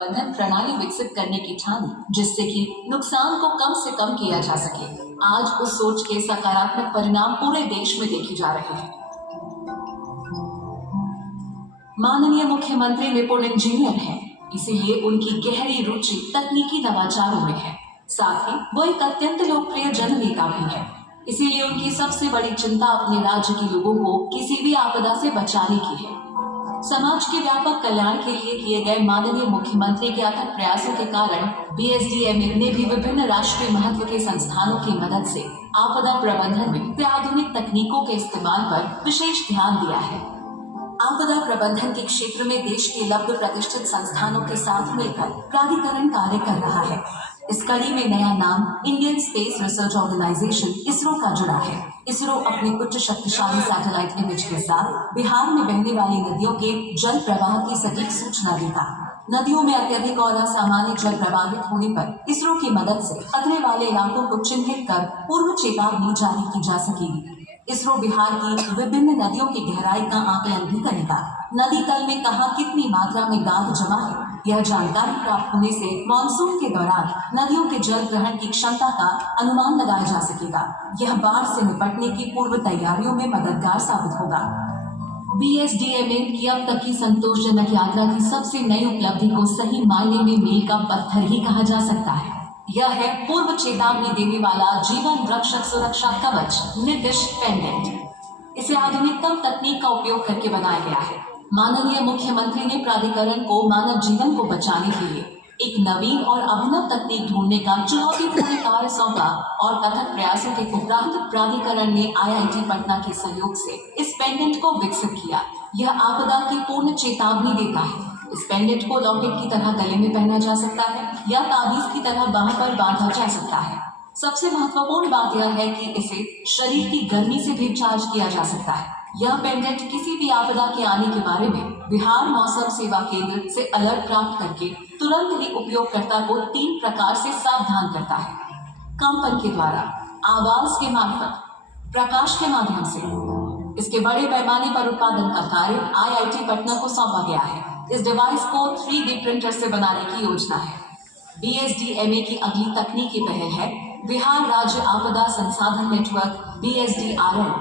प्रबंधन प्रणाली विकसित करने की ठानी, जिससे कि नुकसान को कम से कम किया जा सके। आज उस सोच के सकारात्मक परिणाम पूरे देश में देखे जा रहे हैं। माननीय मुख्यमंत्री निपुण इंजीनियर हैं, इसीलिए उनकी गहरी रुचि तकनीकी नवाचारों में है। साथ ही वो एक अत्यंत लोकप्रिय जननेता भी है, इसीलिए उनकी सबसे बड़ी चिंता अपने राज्य के लोगों को किसी भी आपदा से बचाने की है। समाज के व्यापक कल्याण के लिए किए गए माननीय मुख्यमंत्री के अथक प्रयासों के कारण बीएसडीएमए ने भी विभिन्न राष्ट्रीय महत्व के संस्थानों की मदद से आपदा प्रबंधन में आधुनिक तकनीकों के इस्तेमाल पर विशेष ध्यान दिया है। आपदा प्रबंधन के क्षेत्र में देश के लब्ध प्रतिष्ठित संस्थानों के साथ मिलकर प्राधिकरण कार्य कर रहा है। इस कड़ी में नया नाम Indian space research organisation ISRO का जुड़ा है। इसरो अपने उच्च शक्तिशाली सैटेलाइट इमेज के साथ बिहार में बहने वाली नदियों के जल प्रवाह की सटीक सूचना देगा। नदियों में अत्यधिक और असामान्य जल प्रवाहित होने पर इसरो की मदद से खतरे वाले इलाकों को चिन्हित कर पूर्व चेतावनी जारी की जा सकेगी। इसरो बिहार की विभिन्न नदियों की गहराई का आकलन भी करेगा। नदी तल में कहां कितनी मात्रा में गाद जमा है, यह जानकारी प्राप्त होने से मानसून के दौरान नदियों के जल ग्रहण की क्षमता का अनुमान लगाया जा सकेगा। यह बाढ़ से निपटने की पूर्व तैयारियों में मददगार साबित होगा। बीएसडीएमए की अब तक की संतोषजनक यात्रा की सबसे नई उपलब्धि को सही मायने में मील का पत्थर ही कहा जा सकता है। यह है पूर्व चेतावनी देने वाला जीवन रक्षक सुरक्षा कवच निर्दिश पेंडेंट। इसे आधुनिकतम तकनीक का उपयोग करके बनाया गया है। माननीय मुख्यमंत्री ने प्राधिकरण को मानव जीवन को बचाने के लिए एक नवीन और अभिनव तकनीक ढूंढने का चुनौतीपूर्ण कार्य सौंपा और कथक प्रयासों के उपरांत प्राधिकरण ने आईआईटी पटना के सहयोग से इस पेंडेंट को विकसित किया। यह आपदा की पूर्ण चेतावनी देता है। इस पेंडेंट को लॉकेट की तरह गले में पहना जा सकता है या ताबीज की तरह बाह पर बांधा जा सकता है। सबसे महत्वपूर्ण बात यह है कि इसे शरीर की गर्मी से भी चार्ज किया जा सकता है। यह पेंडेंट किसी भी आपदा के आने के बारे में बिहार मौसम सेवा केंद्र से अलर्ट प्राप्त करके तुरंत ही उपयोगकर्ता को 3 प्रकार से सावधान करता है। कंपन के द्वारा, आवाज के मार्फत, प्रकाश के माध्यम से। इसके बड़े पैमाने पर उत्पादन का कार्य आईआईटी पटना को सौंपा गया है। इस डिवाइस को 3D प्रिंटर से बनाने की योजना है। बीएसडीएमए की अगली तकनीकी पहल है बिहार राज्य आपदा संसाधन नेटवर्क BSDRN।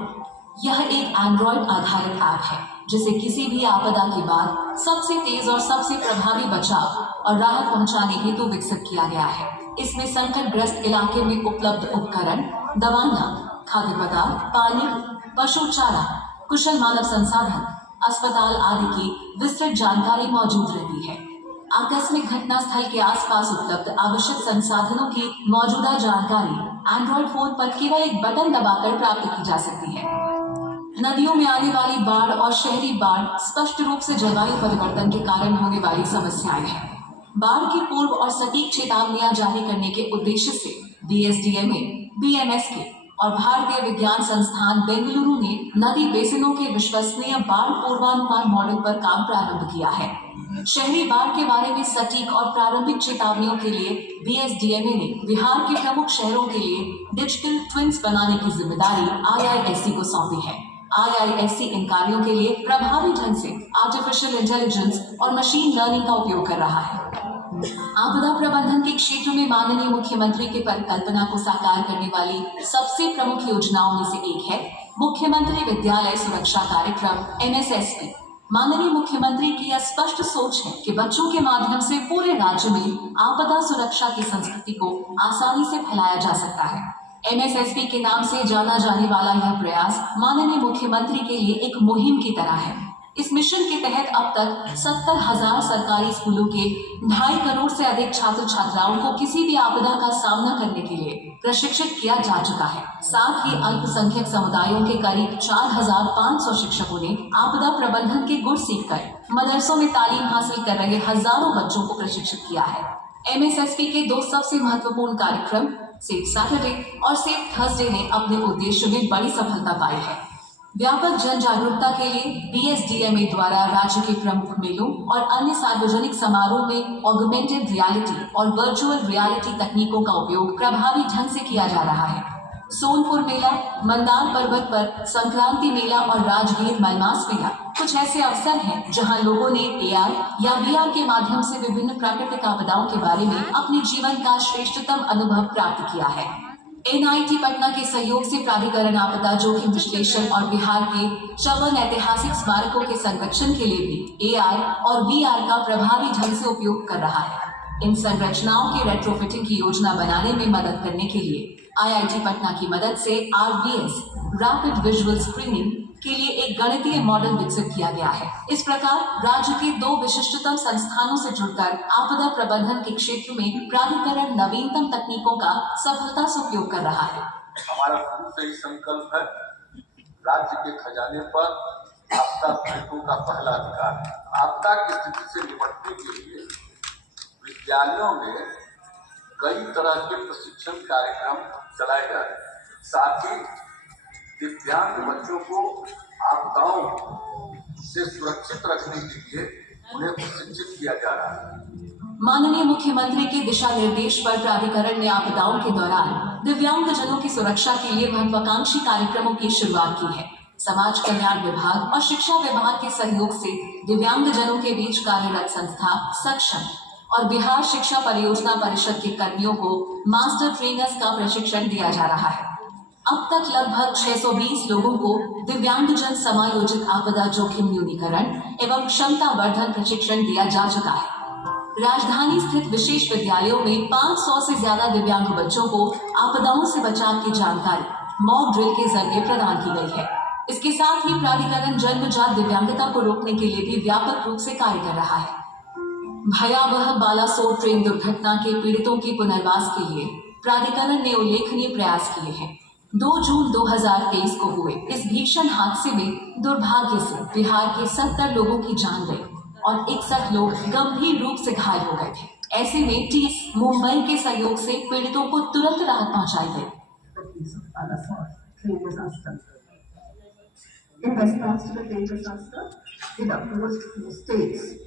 यह एक एंड्रॉइड आधारित ऐप है जिसे किसी भी आपदा के बाद सबसे तेज और सबसे प्रभावी बचाव और राहत पहुंचाने हेतु विकसित किया गया है। इसमें संकटग्रस्त इलाके में उपलब्ध उपकरण, दवाइयाँ, खाद्य पदार्थ, पानी, पशु चारा, कुशल मानव संसाधन, अस्पताल आदि की विस्तृत जानकारी मौजूद रहती है। आकस्मिक घटना स्थल के आसपास उपलब्ध आवश्यक संसाधनों की मौजूदा जानकारी एंड्रॉइड फोन पर केवल एक बटन दबाकर प्राप्त की जा सकती है। नदियों में आने वाली बाढ़ और शहरी बाढ़ स्पष्ट रूप से जलवायु परिवर्तन के कारण होने वाली समस्याएं हैं। बाढ़ की पूर्व और सटीक चेतावनियां जारी करने के उद्देश्य से बीएसडीएमए, बीएमएसके और भारतीय विज्ञान संस्थान बेंगलुरु ने नदी बेसिनों के विश्वसनीय बाढ़ पूर्वानुमान मॉडल पर काम प्रारंभ किया है। शहरी बाढ़ के बारे में सटीक और प्रारंभिक चेतावनियों के लिए बीएसडीएमए ने बिहार के प्रमुख शहरों के लिए डिजिटल ट्विन्स बनाने की जिम्मेदारी आईआईएससी को सौंपी है। आईआईएससी इन कार्यों के लिए प्रभावी ढंग से आर्टिफिशियल इंटेलिजेंस और मशीन लर्निंग का उपयोग कर रहा है। आपदा प्रबंधन के क्षेत्र में माननीय मुख्यमंत्री की परिकल्पना को साकार करने वाली सबसे प्रमुख योजनाओं में से एक है मुख्यमंत्री विद्यालय सुरक्षा कार्यक्रम MSSP। माननीय मुख्यमंत्री की यह स्पष्ट सोच है कि बच्चों के माध्यम से पूरे राज्य में आपदा सुरक्षा की संस्कृति को आसानी से फैलाया जा सकता है। MSSP के नाम से जाना जाने वाला यह प्रयास माननीय मुख्यमंत्री के लिए एक मुहिम की तरह है। इस मिशन के तहत अब तक 70,000 सरकारी स्कूलों के 2.5 करोड़ से अधिक छात्र छात्राओं को किसी भी आपदा का सामना करने के लिए प्रशिक्षित किया जा चुका है। साथ ही अल्पसंख्यक समुदायों के करीब 4,500 शिक्षकों ने आपदा प्रबंधन के गुर सीखकर मदरसों में तालीम हासिल कर रहे हजारों बच्चों को प्रशिक्षित किया है। MSSP के 2 सबसे महत्वपूर्ण कार्यक्रम सेफ सैटरडे और सेफ थर्सडे ने अपने उद्देश्य में बड़ी सफलता पाई है। व्यापक जन जागरूकता के लिए बीएसडीएमए द्वारा राज्य के प्रमुख मेलों और अन्य सार्वजनिक समारोह में ऑगमेंटेड रियलिटी और वर्चुअल रियलिटी तकनीकों का उपयोग प्रभावी ढंग से किया जा रहा है। सोनपुर मेला, मंदार पर्वत पर संक्रांति मेला और राजगीर मलमास मेला कुछ ऐसे अवसर हैं जहां लोगों ने एआर या वीआर के माध्यम से विभिन्न प्राकृतिक आपदाओं के बारे में अपने जीवन का श्रेष्ठतम अनुभव प्राप्त किया है। एनआईटी पटना के सहयोग से प्राधिकरण आपदा जोखिम विश्लेषण और बिहार के 54 ऐतिहासिक स्मारकों के संरक्षण के लिए भी एआर और वीआर का प्रभावी ढंग से उपयोग कर रहा है। इन संरचनाओं के रेट्रोफिटिंग की योजना बनाने में मदद करने के लिए आईआईटी पटना की मदद से आरवीएस रैपिड विजुअल स्क्रीनिंग के लिए एक गणितीय मॉडल विकसित किया गया है। इस प्रकार राज्य के 2 विशिष्टतम संस्थानों से जुड़कर आपदा प्रबंधन के क्षेत्र में प्राधिकरण नवीनतम तकनीकों का सफलता से उपयोग कर रहा है। हमारा शुरू से ही संकल्प है, राज्य के खजाने पर आपदा पीड़ितों का पहला अधिकार है। आपदा की स्थिति से निपटने के लिए विद्यालयों में कई तरह के प्रशिक्षण कार्यक्रम चलाए जा रहे हैं। साथ ही दिव्यांग बच्चों को आपदाओं से सुरक्षित रखने के लिए उन्हें प्रशिक्षित किया जा रहा है। माननीय मुख्यमंत्री के दिशा निर्देश पर प्राधिकरण ने आपदाओं के दौरान दिव्यांगजनों की सुरक्षा के लिए महत्वाकांक्षी कार्यक्रमों की शुरुआत की है। समाज कल्याण विभाग और शिक्षा विभाग के सहयोग से दिव्यांगजनों के बीच कार्यरत संस्था सक्षम और बिहार शिक्षा परियोजना परिषद के कर्मियों को मास्टर ट्रेनर्स का प्रशिक्षण दिया जा रहा है। अब तक लगभग 620 लोगों को दिव्यांगजन समायोजित आपदा जोखिम न्यूनीकरण एवं क्षमता वर्धन प्रशिक्षण दिया जा चुका है। राजधानी स्थित विशेष विद्यालयों में 500 से ज्यादा दिव्यांग बच्चों को आपदाओं से बचाव की जानकारी मॉक ड्रिल के जरिए प्रदान की गई है। इसके साथ ही प्राधिकरण जन्मजात दिव्यांगता को रोकने के लिए भी व्यापक रूप से कार्य कर रहा है। भयावह बालासोर ट्रेन दुर्घटना के पीड़ितों के पुनर्वास के लिए प्राधिकरण ने उल्लेखनीय प्रयास किए हैं। 2 जून 2023 को हुए इस भीषण हादसे में दुर्भाग्य से बिहार के 70 लोगों की जान गई और 61 लोग गंभीर रूप से घायल हो गए थे। ऐसे में टीस मुंबई के सहयोग से पीड़ितों को तुरंत राहत पहुंचाई गई। In response to the train disaster, it approached the states